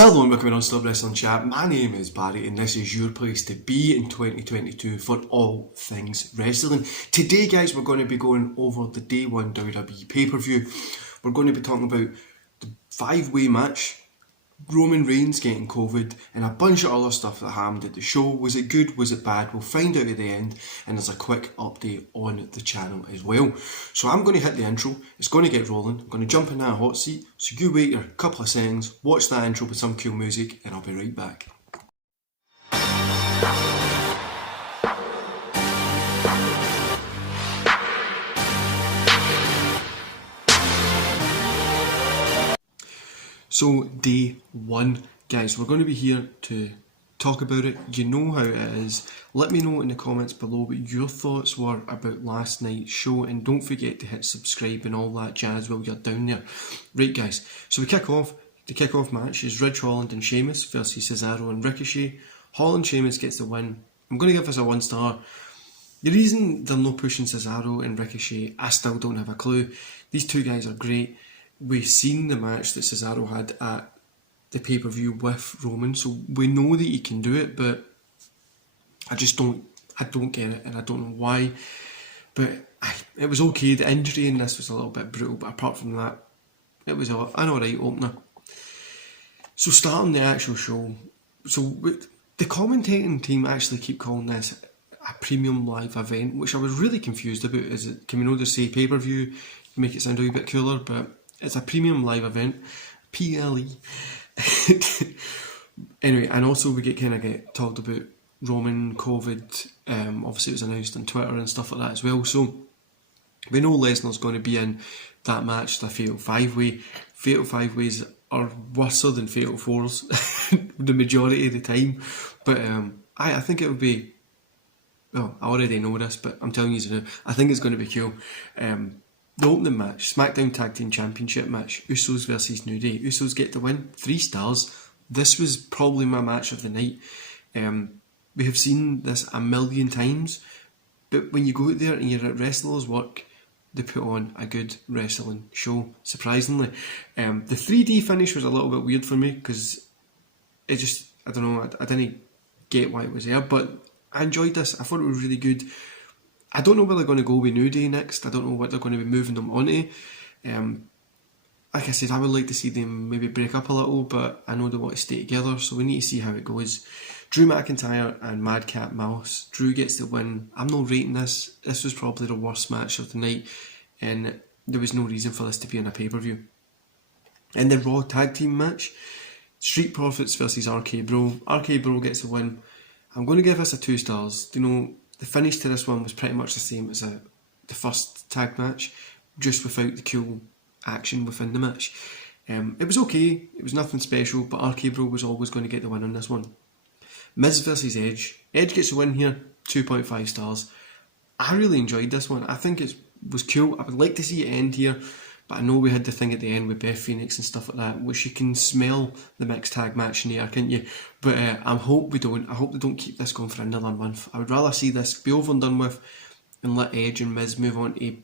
Hello and welcome to Untitled Wrestling Chat. My name is Barry and this is your place to be in 2022 for all things wrestling. Today guys, we're going to be going over the Day 1 WWE pay-per-view. We're going to be talking about the 5-way match, Roman Reigns getting COVID, and a bunch of other stuff that happened at the show. Was it good? Was it bad? We'll find out at the end, and there's a quick update on the channel as well. So I'm going to hit the intro, it's going to get rolling, I'm going to jump in that hot seat, so you wait your couple of seconds, watch that intro with some cool music, and I'll be right back. So Day 1, guys, we're going to be here to talk about it. You know how it is. Let me know in the comments below what your thoughts were about last night's show, and don't forget to hit subscribe and all that jazz while you're down there. Right guys, so we kick off. The kick-off match is Ridge Holland and Sheamus versus Cesaro and Ricochet. Holland Sheamus gets the win. I'm going to give this a 1 star. The reason they're not pushing Cesaro and Ricochet, I still don't have a clue. These two guys are great. We've seen the match that Cesaro had at the pay-per-view with Roman, so we know that he can do it, but I don't get it, and I don't know why. But it was okay. The injury in this was a little bit brutal, but apart from that, it was an alright opener. So starting the actual show, so the commentating team actually keep calling this a premium live event, which I was really confused about. Can we not just say pay-per-view, make it sound a wee bit cooler, but it's a premium live event, PLE. Anyway, and also we get talked about Roman COVID. Obviously it was announced on Twitter and stuff like that as well. So we know Lesnar's going to be in that match, the Fatal 5-way. Fatal 5-ways are worse than Fatal 4s the majority of the time. But I think it would be, well, I already know this, but I'm telling you now, I think it's going to be cool. The opening match, Smackdown Tag Team Championship match, Usos versus New Day. Usos get the win, 3 stars. This was probably my match of the night. We have seen this a million times, but when you go out there and you're at wrestlers' work, they put on a good wrestling show, surprisingly. The 3D finish was a little bit weird for me, because it just, I don't know, I didn't get why it was there, but I enjoyed this. I thought it was really good. I don't know where they're going to go with New Day next. I don't know what they're going to be moving them onto. Like I said, I would like to see them maybe break up a little, but I know they want to stay together, so we need to see how it goes. Drew McIntyre and Madcap Mouse. Drew gets the win. I'm not rating this. This was probably the worst match of the night, and there was no reason for this to be on a pay-per-view. In the Raw Tag Team match, Street Profits versus RK Bro. RK Bro gets the win. I'm going to give this a 2 stars. You know, the finish to this one was pretty much the same as the first tag match, just without the cool action within the match. It was okay, it was nothing special, but RK Bro was always going to get the win on this one. Miz versus Edge. Edge gets a win here, 2.5 stars. I really enjoyed this one. I think it was cool. I would like to see it end here, but I know we had the thing at the end with Beth Phoenix and stuff like that, which you can smell the mixed tag match in the air, can't you? But I hope we don't. I hope they don't keep this going for another month. I would rather see this be over and done with and let Edge and Miz move on to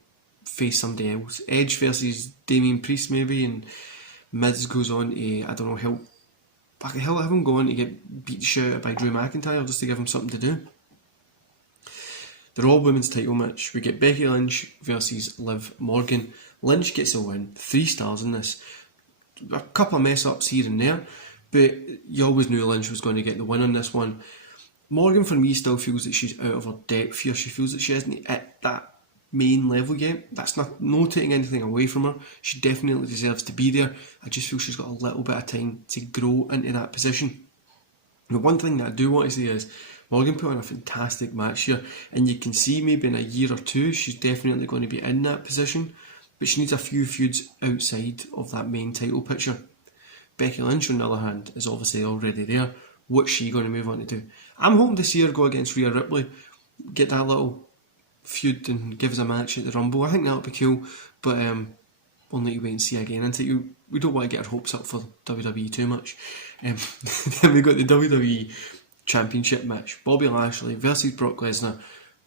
face somebody else. Edge versus Damian Priest maybe, and Miz goes on to, I don't know, help him go on to get beat the shit out by Drew McIntyre just to give him something to do. The Raw Women's title match, we get Becky Lynch versus Liv Morgan. Lynch gets a win, 3 stars in this. A couple of mess ups here and there, but you always knew Lynch was going to get the win on this one. Morgan, for me, still feels that she's out of her depth here. She feels that she isn't at that main level yet. That's no taking anything away from her. She definitely deserves to be there. I just feel she's got a little bit of time to grow into that position. The one thing that I do want to say is Morgan put on a fantastic match here, and you can see maybe in a year or two she's definitely going to be in that position, but she needs a few feuds outside of that main title picture. Becky Lynch, on the other hand, is obviously already there. What's she going to move on to do? I'm hoping to see her go against Rhea Ripley, get that little feud and give us a match at the Rumble. I think that'll be cool, but we'll need to wait and see again. We don't want to get our hopes up for WWE too much. Then we got the WWE Championship match. Bobby Lashley versus Brock Lesnar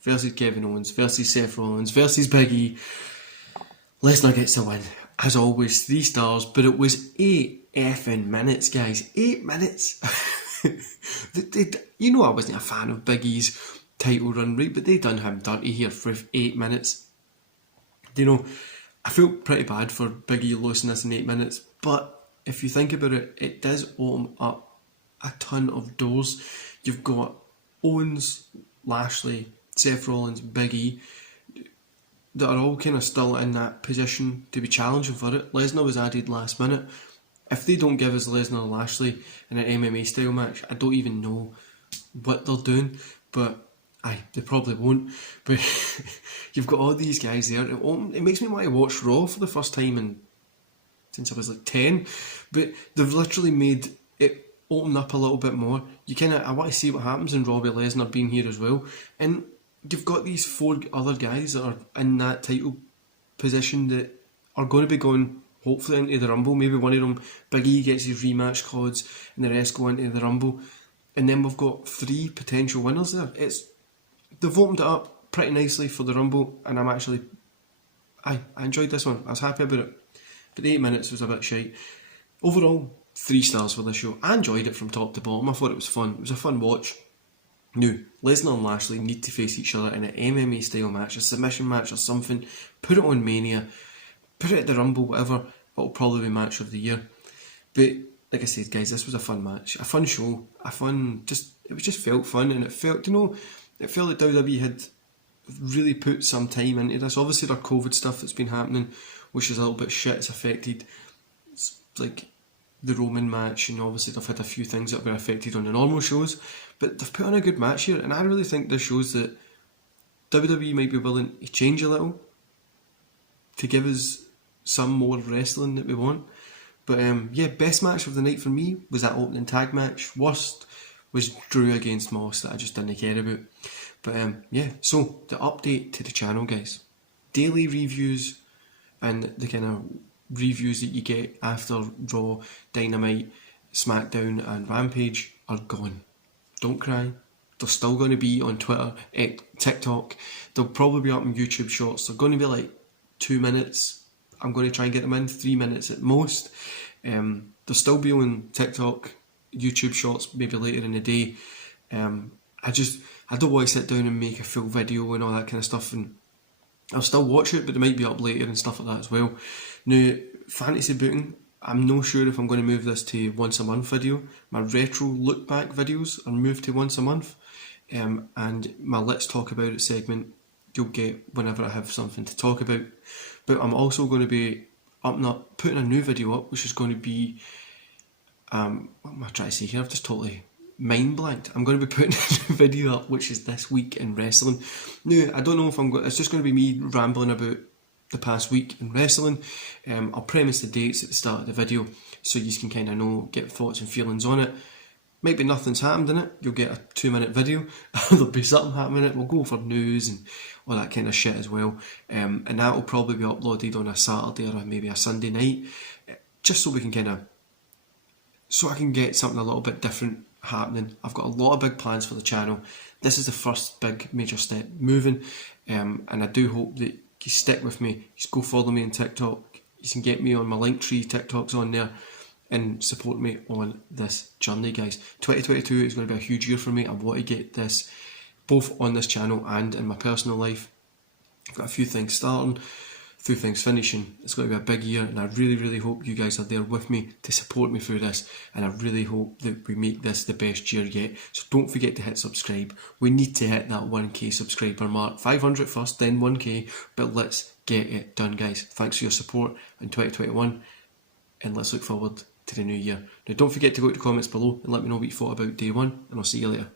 versus Kevin Owens versus Seth Rollins versus Big E. Lesnar gets the win. as always, 3 stars, but it was 8 effing minutes, guys. 8 minutes. You know I wasn't a fan of Big E's title run, right? But they done him dirty here for 8 minutes. You know, I feel pretty bad for Big E losing this in 8 minutes, but if you think about it, it does open up a ton of doors. You've got Owens, Lashley, Seth Rollins, Big E, that are all kind of still in that position to be challenging for it. Lesnar was added last minute. If they don't give us Lesnar and Lashley in an MMA style match, I don't even know what they're doing, but they probably won't. But you've got all these guys there. It makes me want to watch Raw for the first time since I was like 10, but they've literally made it open up a little bit more. I want to see what happens in Robbie Lesnar being here as well, and you've got these 4 other guys that are in that title position that are going to be going hopefully into the Rumble. Maybe one of them, Big E, gets his rematch clause and the rest go into the Rumble, and then we've got 3 potential winners there. They've opened it up pretty nicely for the Rumble, and I enjoyed this one. I was happy about it, but the 8 minutes was a bit shite. Overall, 3 stars for this show. I enjoyed it from top to bottom. I thought it was fun. It was a fun watch. Now, Lesnar and Lashley need to face each other in an MMA style match, a submission match or something. Put it on Mania, put it at the Rumble, whatever. It'll probably be match of the year. But like I said, guys, this was a fun match, a fun show, it just felt fun, and it felt like WWE had really put some time into this. Obviously, their COVID stuff that's been happening, which is a little bit shit. It's affected, like, the Roman match, and obviously they've had a few things that were affected on the normal shows, but they've put on a good match here, and I really think this shows that WWE might be willing to change a little to give us some more wrestling that we want. But best match of the night for me was that opening tag match. Worst was Drew against Moss, that I just didn't care about. But so the update to the channel, guys. Daily reviews and the kind of reviews that you get after Raw, Dynamite, Smackdown and Rampage are gone. Don't cry. They're still going to be on Twitter, TikTok. They'll probably be up on YouTube Shorts. They're going to be like 2 minutes. I'm going to try and get them in 3 minutes at most. They'll still be on TikTok, YouTube Shorts maybe later in the day. I don't want to sit down and make a full video and all that kind of stuff, and I'll still watch it, but it might be up later and stuff like that as well. Now, fantasy booking, I'm not sure if I'm going to move this to once a month video. My retro look back videos are moved to once a month, and my Let's Talk About It segment you'll get whenever I have something to talk about. But I'm also going to be putting a new video up, which is going to be what am I trying to say here? I've just totally mind blanked. I'm going to be putting a new video up, which is this week in wrestling. Now, I don't know if it's just going to be me rambling about the past week in wrestling. I'll premise the dates at the start of the video so you can kind of get thoughts and feelings on it. Maybe nothing's happened in it, you'll get a 2 minute video. There'll be something happening in it. We'll go for news and all that kind of shit as well. And that will probably be uploaded on a Saturday or maybe a Sunday night, just so we can so I can get something a little bit different happening. I've got a lot of big plans for the channel. This is the first big major step moving, and I do hope that you stick with me. Just go follow me on TikTok. You can get me on my Linktree. TikTok's on there, and support me on this journey, guys. 2022 is going to be a huge year for me. I want to get this both on this channel and in my personal life. I've got a few things starting, a few things finishing. It's going to be a big year, and I really, really hope you guys are there with me to support me through this, and I really hope that we make this the best year yet. So don't forget to hit subscribe. We need to hit that 1k subscriber mark. 500 first, then 1k, but let's get it done, guys. Thanks for your support in 2021, and let's look forward to the new year. Now, don't forget to go to the comments below and let me know what you thought about day one, and I'll see you later.